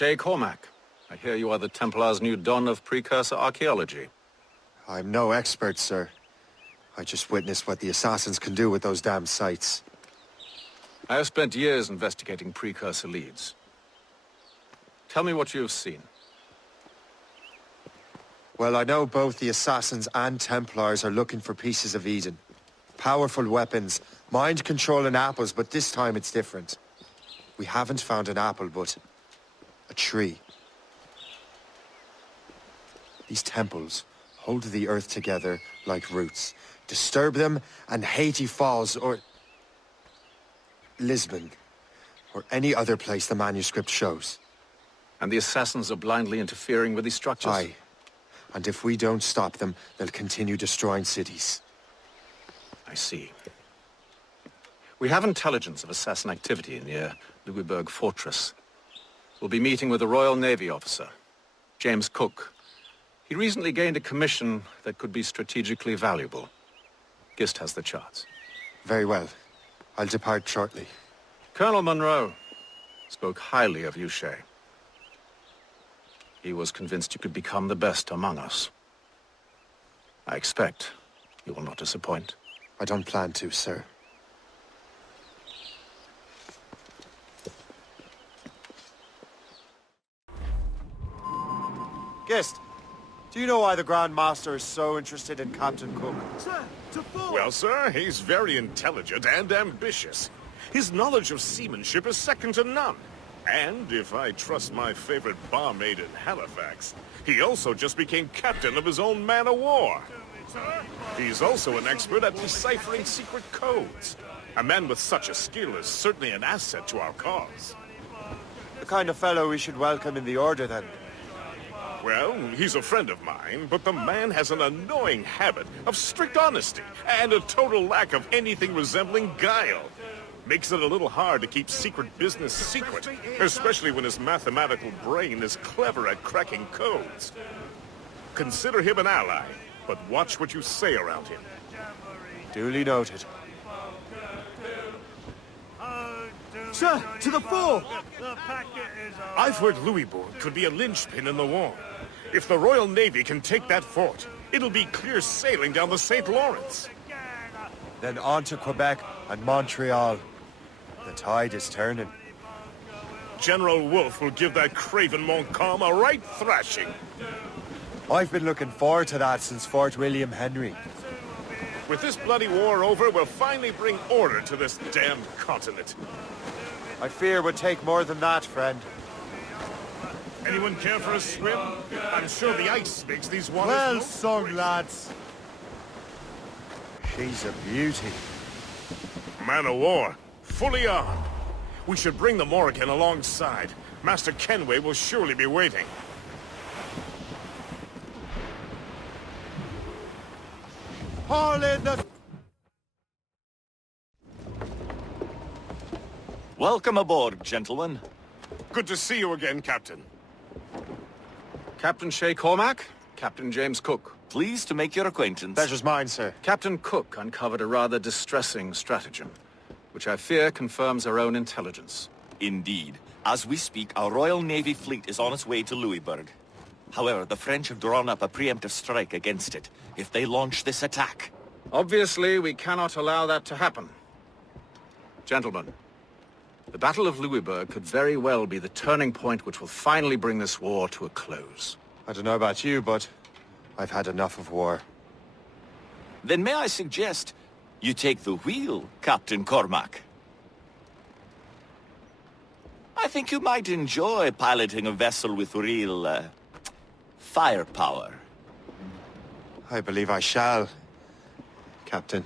Shay Cormac. I hear you are the Templar's new don of precursor archaeology. I'm no expert, sir. I just witnessed what the assassins can do with those damn sites. I have spent years investigating precursor leads. Tell me what you have seen. Well, I know both the assassins and Templars are looking for pieces of Eden. Powerful weapons, mind-controlling apples, but this time it's different. We haven't found an apple, but a tree. These temples hold the earth together like roots. Disturb them, and Haiti falls, or Lisbon, or any other place the manuscript shows. And the assassins are blindly interfering with these structures? Aye. And if we don't stop them, they'll continue destroying cities. I see. We have intelligence of assassin activity near Louisburg Fortress. We'll be meeting with a Royal Navy officer, James Cook. He recently gained a commission that could be strategically valuable. Gist has the charts. Very well. I'll depart shortly. Colonel Monroe spoke highly of you, Shay. He was convinced you could become the best among us. I expect you will not disappoint. I don't plan to, sir. Guest, do you know why the Grand Master is so interested in Captain Cook? Sir, to full! Well, sir, he's very intelligent and ambitious. His knowledge of seamanship is second to none. And, if I trust my favorite barmaid in Halifax, he also just became captain of his own man-of-war. He's also an expert at deciphering secret codes. A man with such a skill is certainly an asset to our cause. The kind of fellow we should welcome in the Order, then. Well, he's a friend of mine, but the man has an annoying habit of strict honesty and a total lack of anything resembling guile. Makes it a little hard to keep secret business secret, especially when his mathematical brain is clever at cracking codes. Consider him an ally, but watch what you say around him. Duly noted. Sir, to the fore! I've heard Louisbourg could be a linchpin in the war. If the Royal Navy can take that fort, it'll be clear sailing down the St. Lawrence. Then on to Quebec and Montreal. The tide is turning. General Wolfe will give that craven Montcalm a right thrashing. I've been looking forward to that since Fort William Henry. With this bloody war over, we'll finally bring order to this damned continent. I fear it would take more than that, friend. Anyone care for a swim? I'm sure the ice makes these waters... Well sung, lads. She's a beauty. Man-o'-war, fully armed. We should bring the Morrigan alongside. Master Kenway will surely be waiting. Haul in the... Welcome aboard, gentlemen. Good to see you again, Captain. Captain Shay Cormac, Captain James Cook. Pleased to make your acquaintance. Pleasure's mine, sir. Captain Cook uncovered a rather distressing stratagem, which I fear confirms our own intelligence. Indeed. As we speak, our Royal Navy fleet is on its way to Louisburg. However, the French have drawn up a preemptive strike against it, if they launch this attack. Obviously, we cannot allow that to happen. Gentlemen, the Battle of Louisburg could very well be the turning point which will finally bring this war to a close. I don't know about you, but I've had enough of war. Then may I suggest you take the wheel, Captain Cormac? I think you might enjoy piloting a vessel with real, firepower. I believe I shall, Captain.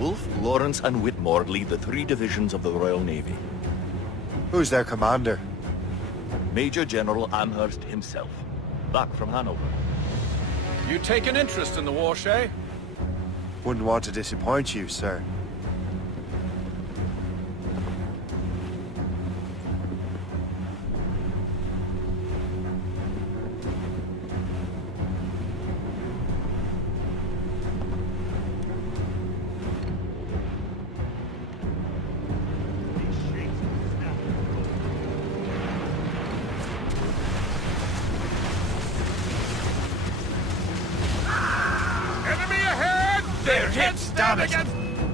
Wolfe, Lawrence, and Whitmore lead the 3 divisions of the Royal Navy. Who's their commander? Major General Amherst himself, back from Hanover. You take an interest in the war, Shay? Wouldn't want to disappoint you, sir.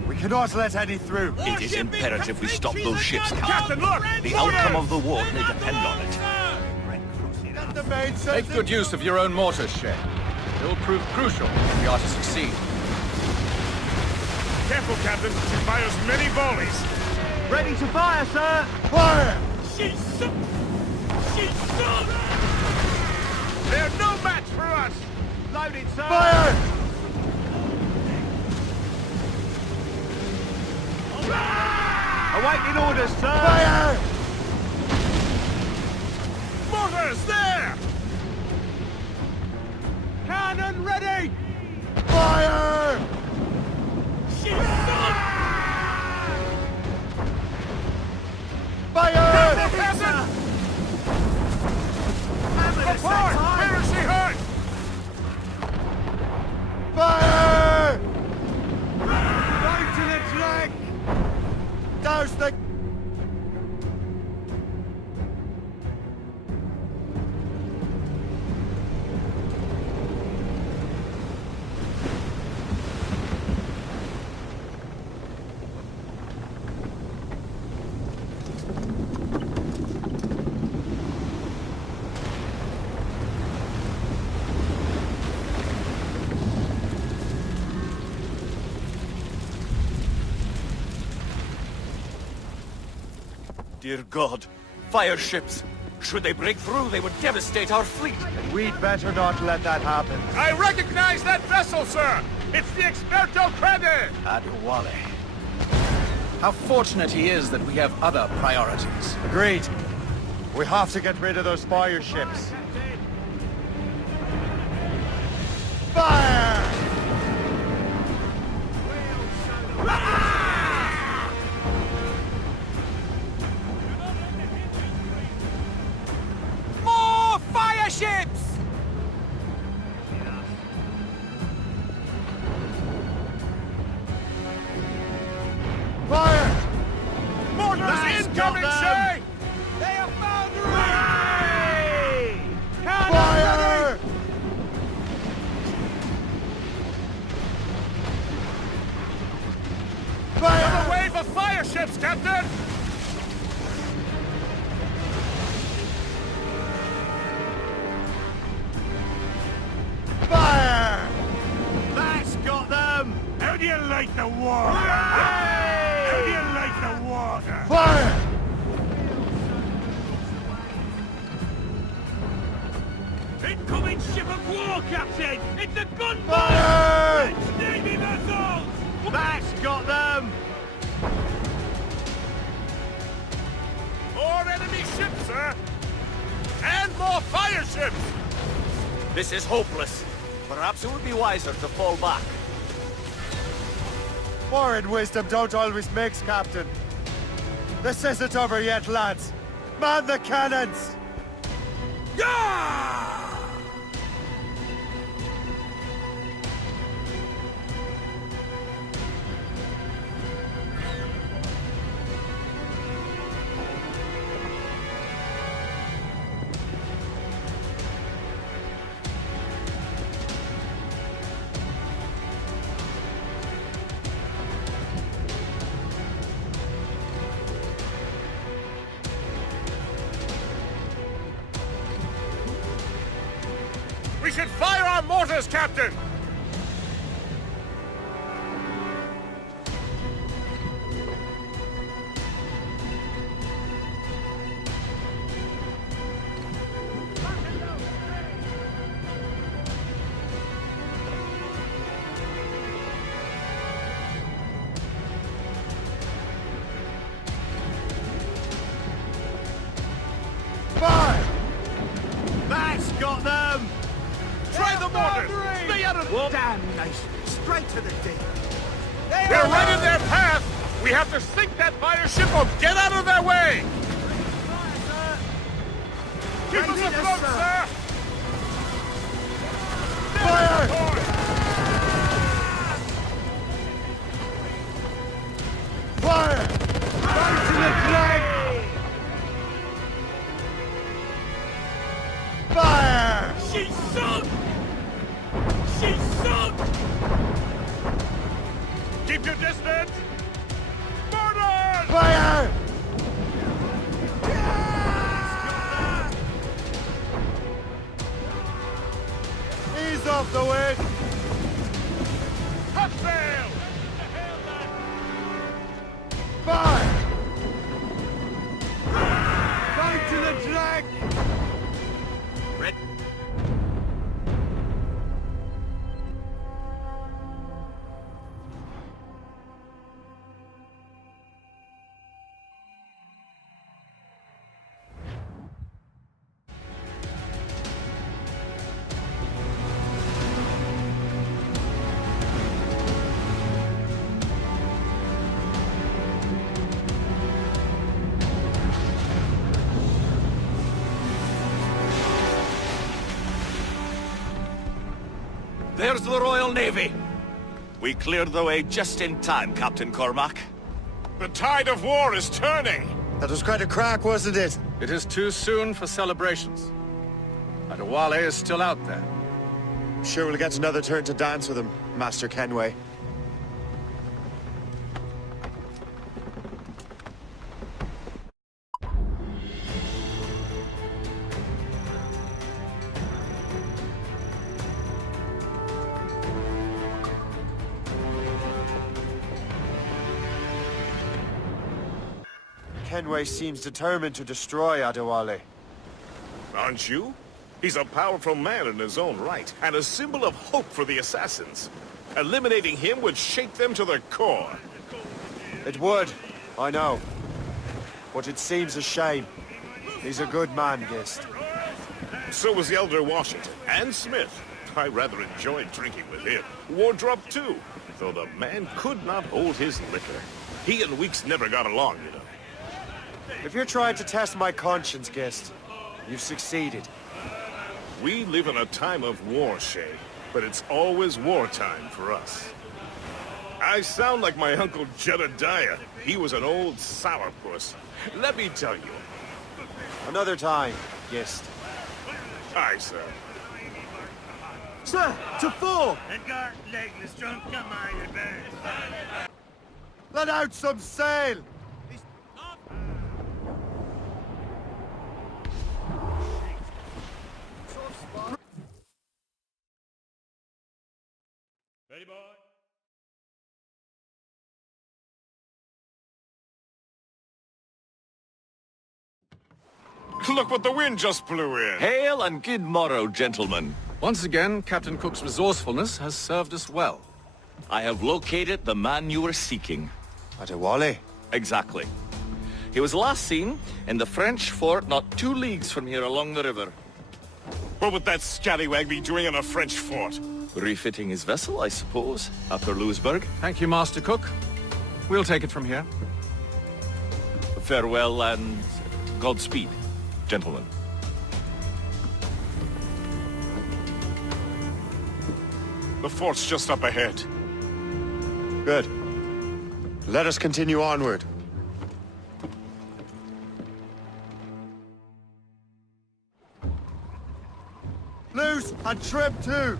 We cannot let any through. It is imperative we stop those ships, Captain. Look! The outcome of the war may depend on it. Let the main Make good use of your own mortars, Shay. It will prove crucial if we are to succeed. Careful, Captain. She fires many volleys. Ready to fire, sir! Fire! They're no match for us! Loaded, sir! Fire! Awaiting orders, sir! Fire! Mortars, there! Cannon ready! Fire! Fire! Captain! Report! Where is she hurt? Fire! Right to the flag! Douse the... Dear God, fire ships! Should they break through, they would devastate our fleet. We'd better not let that happen. I recognize that vessel, sir! It's the Experto Crede! Adewale. How fortunate he is that we have other priorities. Agreed. We have to get rid of those fire ships. Fire! More fire ships! Fire! Mortars incoming, Shay! They are foundering! Cannon Fire! Another Fire! wave of fire ships, Captain! Fire! That's got them! How do you like the water? How do you like the water? Fire! Incoming ship of war, Captain! It's a gunboat! Fire! It's Navy vessels! That's got them! More enemy ships, sir! And more fire ships! This is hopeless. Perhaps it would be wiser to fall back. War and wisdom don't always mix, Captain. This isn't over yet, lads. Man the cannons! We should fire our mortars, Captain! Fire! quarters! Stay out of... Damn nice. Straight to the deep. We're right in their path! We have to sink that fire ship or get out of their way! Keep us afloat, sir! Fire! Fire! Right to the flag! Fire! She's sunk! She's sunk! Keep your distance! Murder! Fire! Ease off the wind! Cut sail! Fire! Right to the drag! There's the Royal Navy. We cleared the way just in time, Captain Cormac. The tide of war is turning! That was quite a crack, wasn't it? It is too soon for celebrations. Adewale is still out there. Sure we'll get another turn to dance with him, Master Kenway. Kenway seems determined to destroy Adewale. Aren't you? He's a powerful man in his own right, and a symbol of hope for the assassins. Eliminating him would shake them to their core. It would, I know. But it seems a shame. He's a good man, Gist. So was the Elder Washington, and Smith. I rather enjoyed drinking with him. Wardrop too, though the man could not hold his liquor. He and Weeks never got along, you know. If you're trying to test my conscience, Gist, you've succeeded. We live in a time of war, Shay, but it's always wartime for us. I sound like my Uncle Jedediah. He was an old sourpuss. Let me tell you. Another time, Gist. Aye, sir. Sir, to fore! Edgar, legless drunk, come on, you bird. Let out some sail! Ready, boy? Look what the wind just blew in. Hail and good morrow, gentlemen. Once again, Captain Cook's resourcefulness has served us well. I have located the man you were seeking. Adewale? Exactly. He was last seen in the French fort not 2 leagues from here along the river. What would that scallywag be doing in a French fort? Refitting his vessel, I suppose, after Louisburg. Thank you, Master Cook. We'll take it from here. Farewell and Godspeed, gentlemen. The fort's just up ahead. Good. Let us continue onward. Loose and trim too!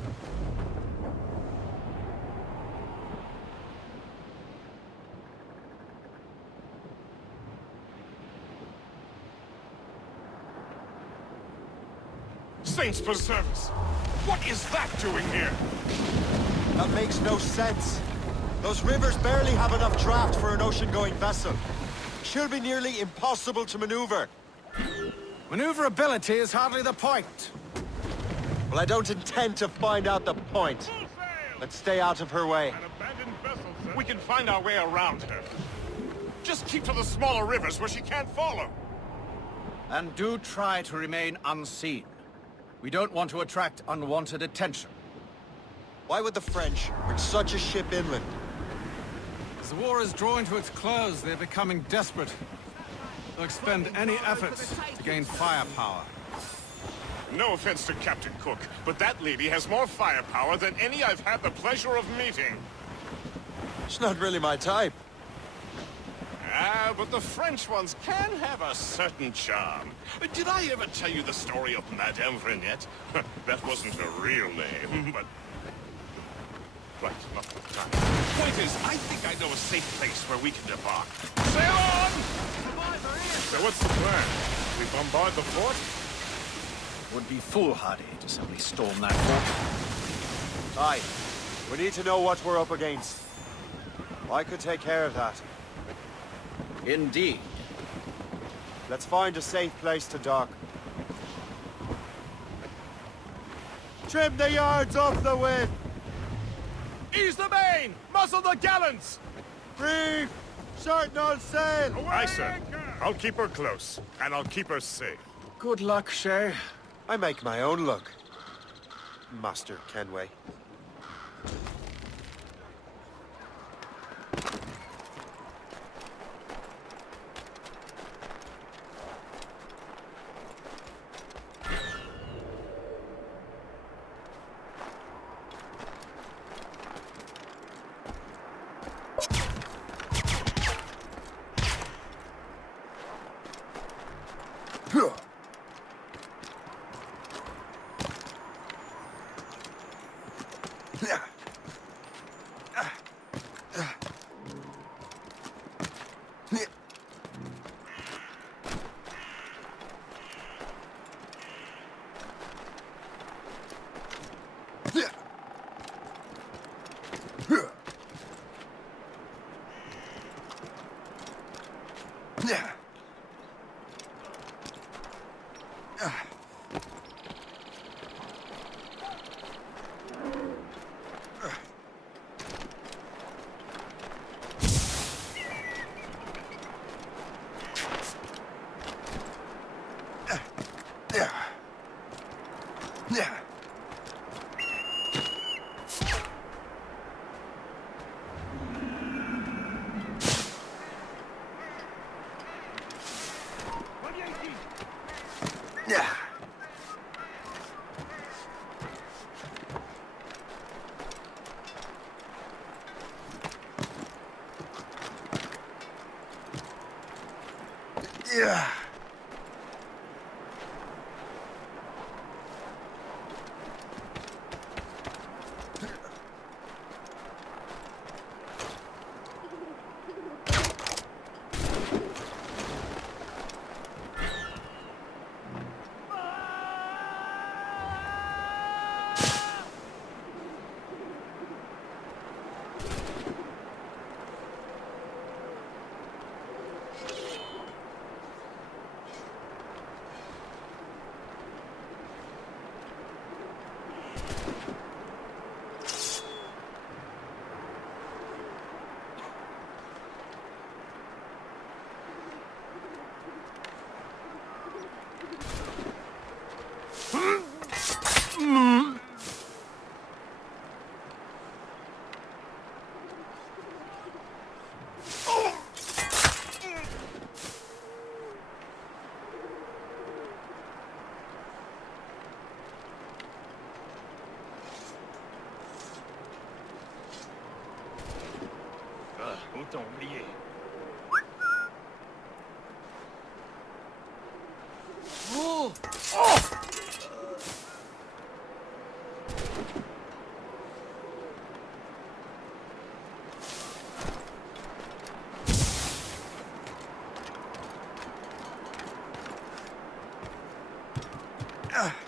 Saints preserve us! What is that doing here? That makes no sense. Those rivers barely have enough draft for an ocean-going vessel. Should be nearly impossible to maneuver. Maneuverability is hardly the point. Well, I don't intend to find out the point. Let's stay out of her way. An abandoned vessel, sir. We can find our way around her. Just keep to the smaller rivers where she can't follow. And do try to remain unseen. We don't want to attract unwanted attention. Why would the French bring such a ship inland? As the war is drawing to its close, they're becoming desperate. They'll expend any efforts to gain firepower. No offense to Captain Cook, but that lady has more firepower than any I've had the pleasure of meeting. It's not really my type. Ah, but the French ones can have a certain charm. Did I ever tell you the story of Madame Renette? That wasn't her real name, but... Right, not the time. Point is, I think I know a safe place where we can debark. Sail on! So what's the plan? We bombard the fort? Would be foolhardy to simply storm that fort. Aye. We need to know what we're up against. I could take care of that. Indeed. Let's find a safe place to dock. Trim the yards off the wind! Ease the main! Muzzle the gallants! Reef! Shorten all sail! Aye, sir. I'll keep her close, and I'll keep her safe. Good luck, Shay. I make my own luck, Master Kenway. Yeah. Autant oublier. Oh!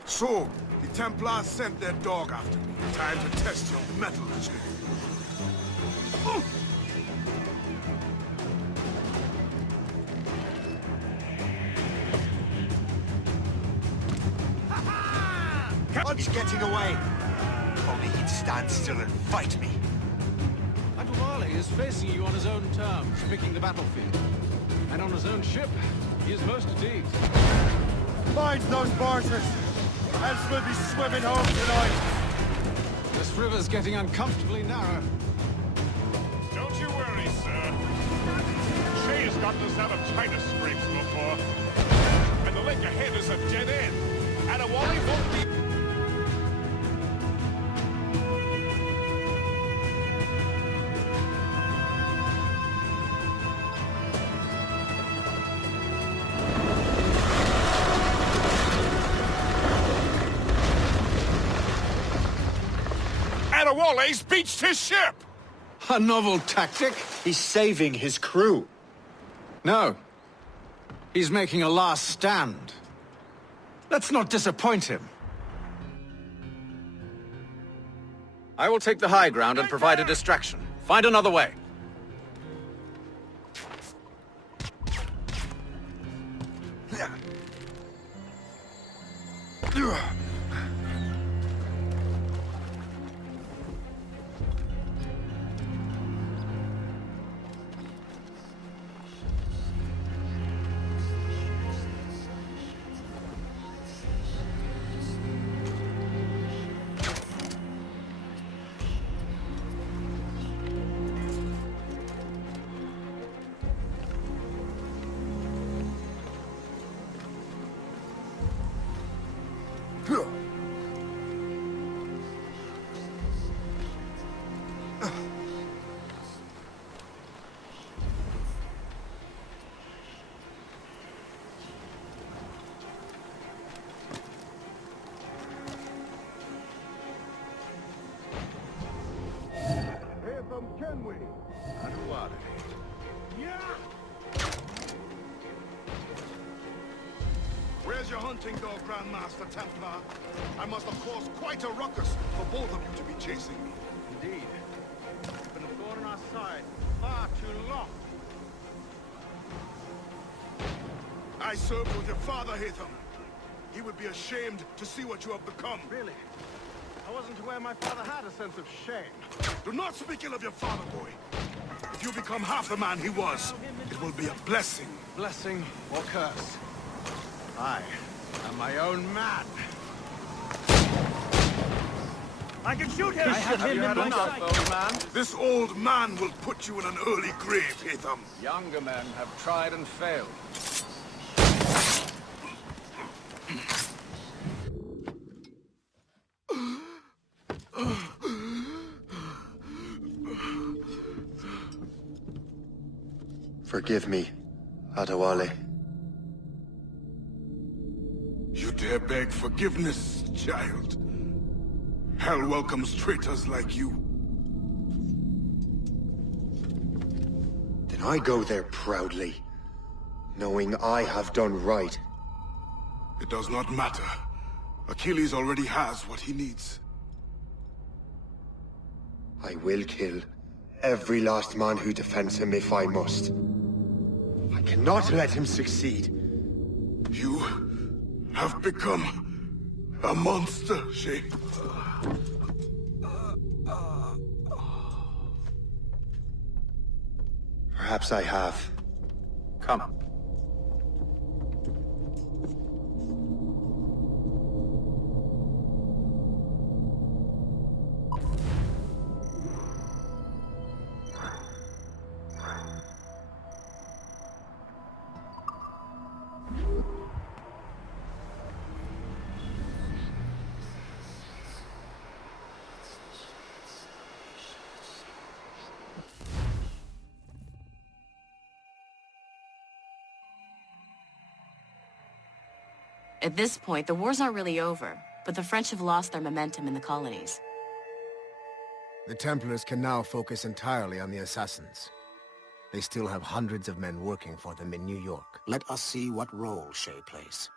So, the Templars sent their dog after me. Time to test your metallurgy. One's getting away. Only he'd stand still and fight me. Adwali is facing you on his own terms, picking the battlefield. And on his own ship, he is most at ease. Mind those barges, else we'll be swimming home tonight. This river's getting uncomfortably narrow. Don't you worry, sir. Shay has gotten us out of tighter scrapes before. And the lake ahead is a dead end. And a Wally won't be... Adewale's beached his ship! A novel tactic? He's saving his crew. No. He's making a last stand. Let's not disappoint him. I will take the high ground and provide a distraction. Find another way. Can we? Yeah! Where's your hunting dog, Grandmaster Templar? I must have caused quite a ruckus for both of you to be chasing me. Indeed. You've been a thorn on our side far too long. I served with your father, Hatham. He would be ashamed to see what you have become. Really? I wasn't aware my father had a sense of shame. Do not speak ill of your father, boy. If you become half the man he was, it will be a blessing. Blessing or curse. I am my own man. I can shoot him! I have him in my sight. Old man? This old man will put you in an early grave, Hatham. Younger men have tried and failed. Forgive me, Adewale. You dare beg forgiveness, child? Hell welcomes traitors like you. Then I go there proudly, knowing I have done right. It does not matter. Achilles already has what he needs. I will kill every last man who defends him if I must. I cannot let him succeed. You have become a monster, Shay. Perhaps I have. Come. At this point, the war's not really over, but the French have lost their momentum in the colonies. The Templars can now focus entirely on the assassins. They still have hundreds of men working for them in New York. Let us see what role Shay plays.